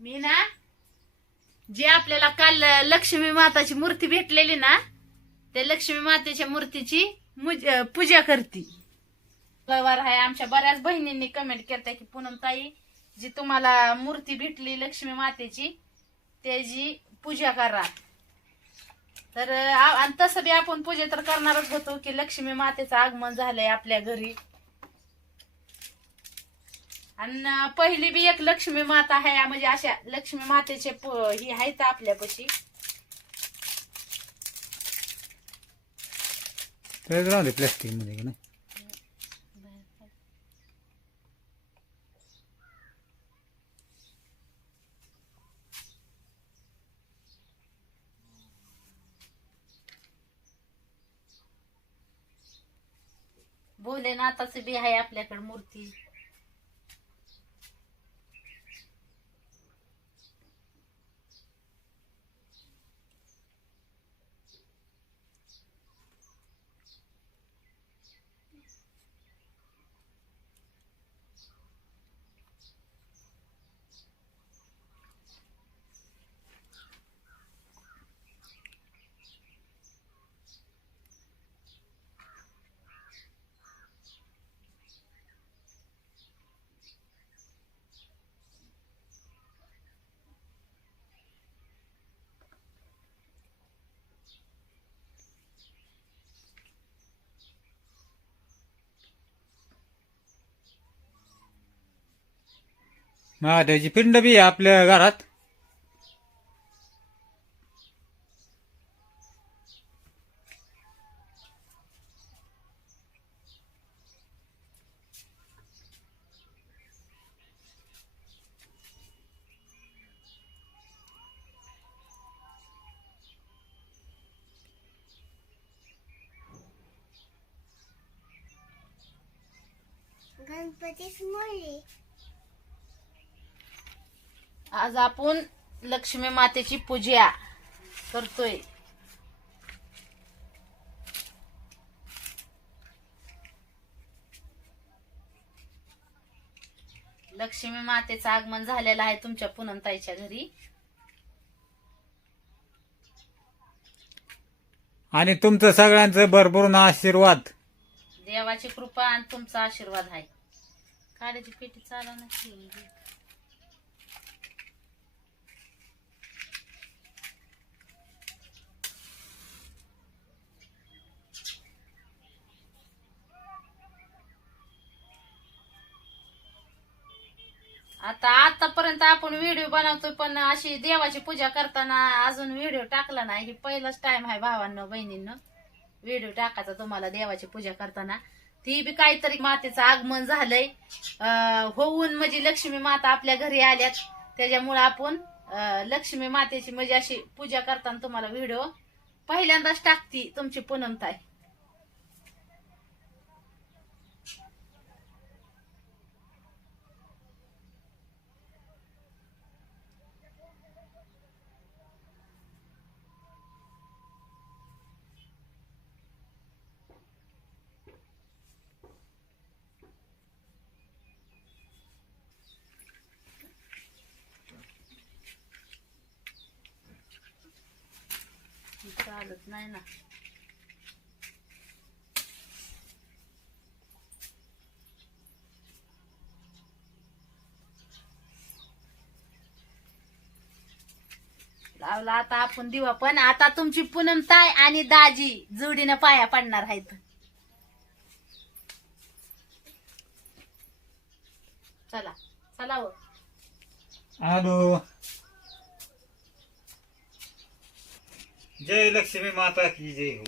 मी ना जे आपल्याला काल लक्ष्मी माताची मूर्ती भेटलेली ना, त्या लक्ष्मी मातेच्या मूर्तीची पूजा करते. मंगळवार आहे. आमच्या बऱ्याच बहिणींनी कमेंट केलता की पूनम ताई, जी तुम्हाला मूर्ती भेटली लक्ष्मी मातेची त्याची पूजा करा. तर आणि तसं बी आपण पूजा तर करणारच होतो की लक्ष्मी मातेचं आगमन झालंय आपल्या घरी. आणि पहिली बी एक लक्ष्मी माता आहे, म्हणजे अशा लक्ष्मी मातेचे ही आहेत आपल्यापाशी. प्लास्टिक मध्ये ना. भोलेनाथाची बी आहे आपल्याकडे मूर्ती. महादेवाची पिंड बी आहे आपल्या घरात. गणपतीच मोरली. आज आपण लक्ष्मी मातेची पूजा करतोय. लक्ष्मी मातेचं आगमन झालेलं आहे तुमच्या पूनमताईच्या घरी. आणि तुमचं सगळ्यांचं भरभरून आशीर्वाद. देवाची कृपा आणि तुमचा आशीर्वाद आहे. काड्याची पेटी चालव ना. आतापर्यंत आपण व्हिडिओ बनवतोय, पण अशी देवाची पूजा करताना अजून व्हिडिओ टाकला नाही. ही पहिलाच टाइम आहे भावांनो बहिणींनो व्हिडिओ टाकायचा तुम्हाला देवाची पूजा करताना. ती बी काहीतरी मातेचं आगमन झालंय होऊन, म्हणजे लक्ष्मी माता आपल्या घरी आल्यात. त्याच्यामुळे आपण लक्ष्मी मातेची म्हणजे अशी पूजा करताना तुम्हाला व्हिडिओ पहिल्यांदाच टाकती तुमची पूनमताई. चालत नाही ना. लावला आता आपण दिवा, पण आता तुमची पूनमताई आणि दाजी जोडीनं पाया पडणार आहेत. चला चला हो. हॅलो. जय लक्ष्मी माता की जय हो.